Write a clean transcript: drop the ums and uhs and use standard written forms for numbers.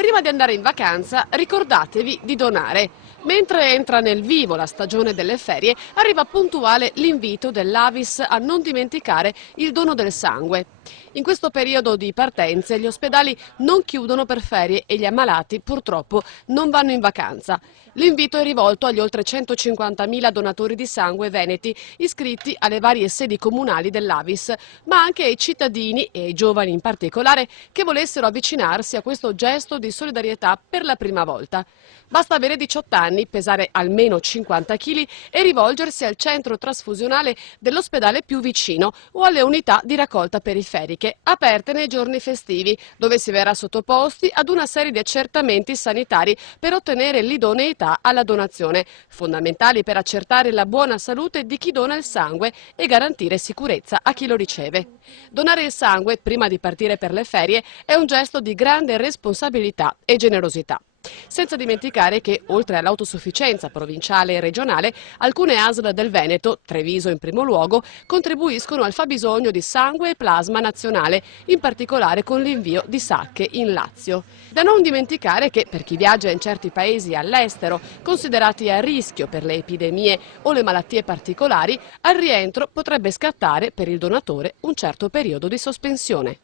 Prima di andare in vacanza ricordatevi di donare. Mentre entra nel vivo la stagione delle ferie, arriva puntuale l'invito dell'Avis a non dimenticare il dono del sangue. In questo periodo di partenze gli ospedali non chiudono per ferie e gli ammalati purtroppo non vanno in vacanza. L'invito è rivolto agli oltre 150.000 donatori di sangue veneti iscritti alle varie sedi comunali dell'Avis, ma anche ai cittadini e ai giovani in particolare che volessero avvicinarsi a questo gesto di solidarietà per la prima volta. Basta avere 18 anni, pesare almeno 50 kg e rivolgersi al centro trasfusionale dell'ospedale più vicino o alle unità di raccolta periferiche, aperte nei giorni festivi, dove si verrà sottoposti ad una serie di accertamenti sanitari per ottenere l'idoneità alla donazione, fondamentali per accertare la buona salute di chi dona il sangue e garantire sicurezza a chi lo riceve. Donare il sangue prima di partire per le ferie è un gesto di grande responsabilità e generosità. Senza dimenticare che, oltre all'autosufficienza provinciale e regionale, alcune ASL del Veneto, Treviso in primo luogo, contribuiscono al fabbisogno di sangue e plasma nazionale, in particolare con l'invio di sacche in Lazio. Da non dimenticare che, per chi viaggia in certi paesi all'estero, considerati a rischio per le epidemie o le malattie particolari, al rientro potrebbe scattare per il donatore un certo periodo di sospensione.